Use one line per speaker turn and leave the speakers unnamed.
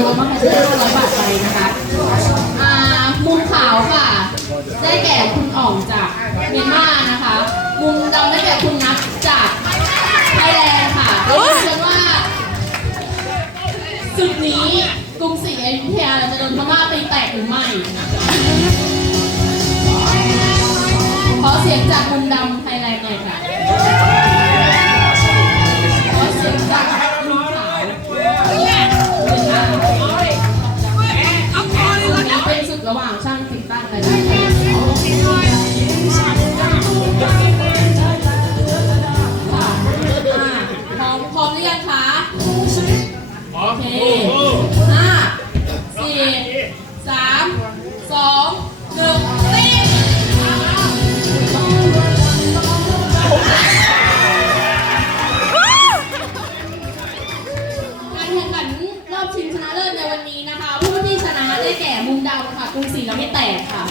รวมมาให้ได้500บาทไปนะคะอ่ามุมขาวค่ะ ได้แก่คุณอ่องจากเมียนมานะคะ มุมดำได้แก่คุณนัทจากไทยแลนด์ค่ะเราเชื่อว่าสุดนี้กรุงศรีอยุธยาจะโดนพม่าตีแตกหรือไม่ขอเสียงจากมุมดำไทยแลนด์หน่อยค่ะ พร้อมพร้อมหรือยังคะ โอเคห้าสี่สามสองหนึ่งตีการแข่งขันรอบชิงชนะเลิศในวันนี้ มุมดาวค่ะกรุงศรีเราไม่แตกค่ะ